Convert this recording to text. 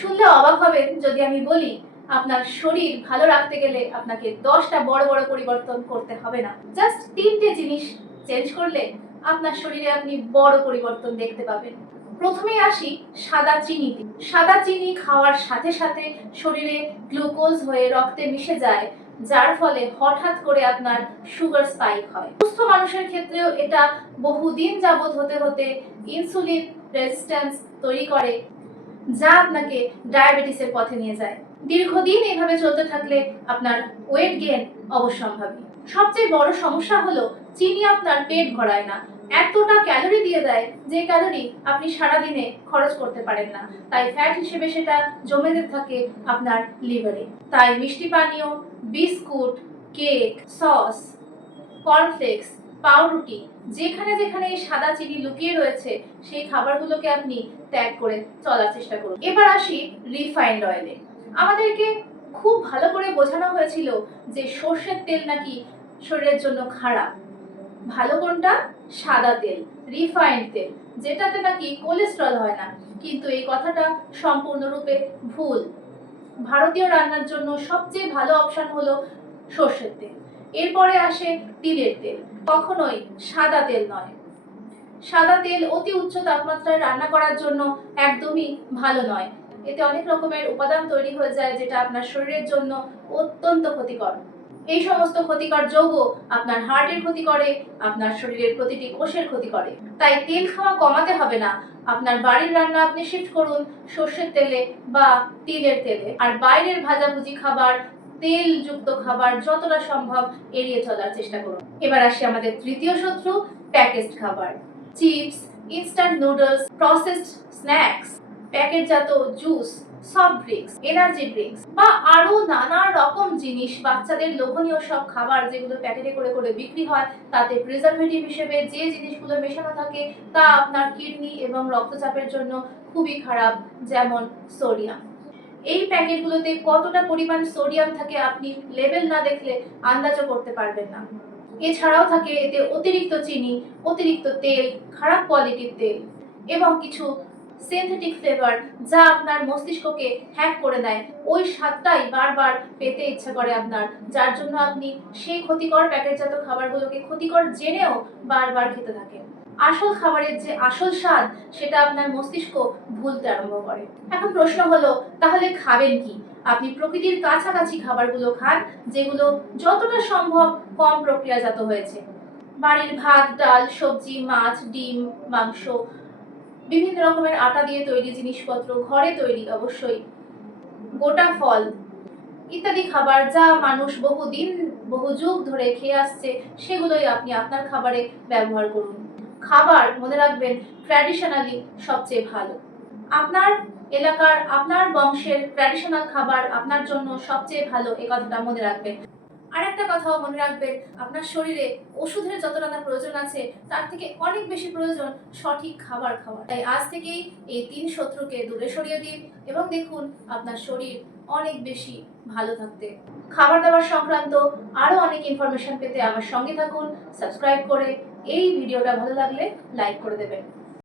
শুনলে অবাক হবেন যদি আমি বলি আপনার শরীর ভালো রাখতে গেলে আপনাকে 10টা বড় বড় পরিবর্তন করতে হবে না, জাস্ট 3টে জিনিস চেঞ্জ করলে আপনার শরীরে আপনি বড় পরিবর্তন দেখতে পাবেন। প্রথমেই আসি সাদা চিনিতে। সাদা চিনি খাওয়ার সাথে সাথে শরীরে গ্লুকোজ হয়ে রক্তে মিশে যায়, যার ফলে হঠাৎ করে আপনার সুগার স্পাইক হয়। সুস্থ মানুষের ক্ষেত্রেও এটা বহুদিন যাবৎ হতে হতে ইনসুলিন রেজিস্ট্যান্স তৈরি করে, যা আপনাকে ডায়াবেটিসের পথে নিয়ে যায়। দীর্ঘদিন এভাবে চলতে থাকলে আপনার ওয়েট গেইন অবশ্যম্ভাবী। সবচেয়ে বড় সমস্যা হলো চিনি আপনার পেট ভরায় না, এতটা ক্যালোরি দিয়ে দেয় যে ক্যালোরি আপনি সারাদিনে খরচ করতে পারেন না, তাই ফ্যাট হিসেবে সেটা জমে থাকে আপনার লিভারে। তাই মিষ্টি পানীয়, বিস্কুট, কেক, সস, কর্নফ্লেক্স, পাউরুটি, যেখানে যেখানে এই সাদা চিনি লুকিয়ে রয়েছে সেই খাবারগুলোকে আপনি ত্যাগ করে চলার চেষ্টা করুন। এবার আসি রিফাইন্ড অয়েলে। আমাদেরকে খুব ভালো করে বোঝানো হয়েছিল যে সর্ষের তেল নাকি শরীরের জন্য খারাপ। ভালো কোনটা? সাদা তেল, রিফাইন্ড তেল, যেটাতে নাকি কোলেস্ট্রল হয় না। কিন্তু এই কথাটা সম্পূর্ণরূপে ভুল। ভারতীয় রান্নার জন্য সবচেয়ে ভালো অপশন হলো সর্ষের তেল। এরপরে আসে তিলের তেল, কখনোই সাদা তেল নয়। সাদা তেল অতি উচ্চ তাপমাত্রায় রান্না করার জন্য একদমই ভালো নয়। এতে অনেক রকমের উপাদান তৈরি হয়ে যায়, যেটা আপনার শরীরের জন্য অত্যন্ত ক্ষতিকর। এই সমস্ত ক্ষতিকর যৌগ আপনার হার্টের ক্ষতি করে, আপনার শরীরের প্রতিটি কোষের ক্ষতি করে। তাই তেল খাওয়া কমাতে হবে না, আপনার বাড়ির রান্না আপনি শিফট করুন সর্ষের তেলে বা তিলের তেলে। আর বাইরের ভাজাভুজি খাবার, তেলযুক্ত খাবার যতটা সম্ভব এড়িয়ে চলার চেষ্টা করুন। এবার আসি আমাদের তৃতীয় শত্রু, প্যাকেজড খাবার। Chips, instant noodles, processed snacks, প্যাকেটজাত juice, soft drinks, energy drinks বা আরো নানা রকম জিনিস, বাচ্চাদের লোভনীয় সব খাবার যেগুলো প্যাকেটে করে করে বিক্রি হয়, তাতে প্রিজারভেটিভ হিসেবে যে জিনিসগুলো মেশানো থাকে তা আপনার কিডনি এবং রক্তচাপের জন্য খুবই খারাপ, যেমন সোডিয়াম। এই প্যাকেটগুলোতে কতটা পরিমাণ সোডিয়াম থাকে আপনি লেবেল না দেখলে আন্দাজও করতে পারবেন না। এছাড়াও থাকে এতে অতিরিক্ত চিনি, অতিরিক্ত তেল, খারাপ কোয়ালিটির তেল এবং কিছু সিনথেটিক ফ্লেভার, যা আপনার মস্তিষ্ককে হ্যাক করে দেয়। ওই স্বাদটাই বারবার পেতে ইচ্ছা করে আপনার, যার জন্য আপনি সেই ক্ষতিকর প্যাকেটজাত খাবারগুলোকে ক্ষতিকর জেনেও বারবার খেতে থাকেন। আসল খাবারের যে আসল স্বাদ সেটা আপনার মস্তিষ্ক ভুলতে আরম্ভ করে। এখন প্রশ্ন হলো, তাহলে খাবেন কি? আপনি প্রকৃতির কাছাকাছি খাবারগুলো খান, যেগুলো যতটা সম্ভব কম প্রক্রিয়াজাত হয়েছে। বাড়ির ভাত, ডাল, সবজি, মাছ, ডিম, মাংস, বিভিন্ন রকমের আটা দিয়ে তৈরি জিনিসপত্র, ঘরে তৈরি অবশ্যই, গোটা ফল ইত্যাদি খাবার যা মানুষ বহুদিন বহু যুগ ধরে খেয়ে আসছে, সেগুলোই আপনি আপনার খাবারে ব্যবহার করুন। খাবার মনে রাখবেন ট্র্যাডিশনালি সবচেয়ে ভালো। আপনার এলাকার, আপনার বংশের ট্র্যাডিশনাল খাবার আপনার জন্য সবচেয়ে ভালো, এই কথাটা মনে রাখবেন। আর একটা কথাও মনে রাখবেন, আপনার শরীরে ওষুধের যতটা না প্রয়োজন আছে, তার থেকে অনেক বেশি প্রয়োজন সঠিক খাবার খাওয়া। তাই আজ থেকেই এই 3 শত্রুকে দূরে সরিয়ে দিন এবং দেখুন আপনার শরীর অনেক বেশি ভালো থাকতে। খাবার দাবার সংক্রান্ত আরো অনেক ইনফরমেশন পেতে আমার সঙ্গে থাকুন সাবস্ক্রাইব করে। এই ভিডিওটা ভালো লাগলে লাইক করে দেবেন।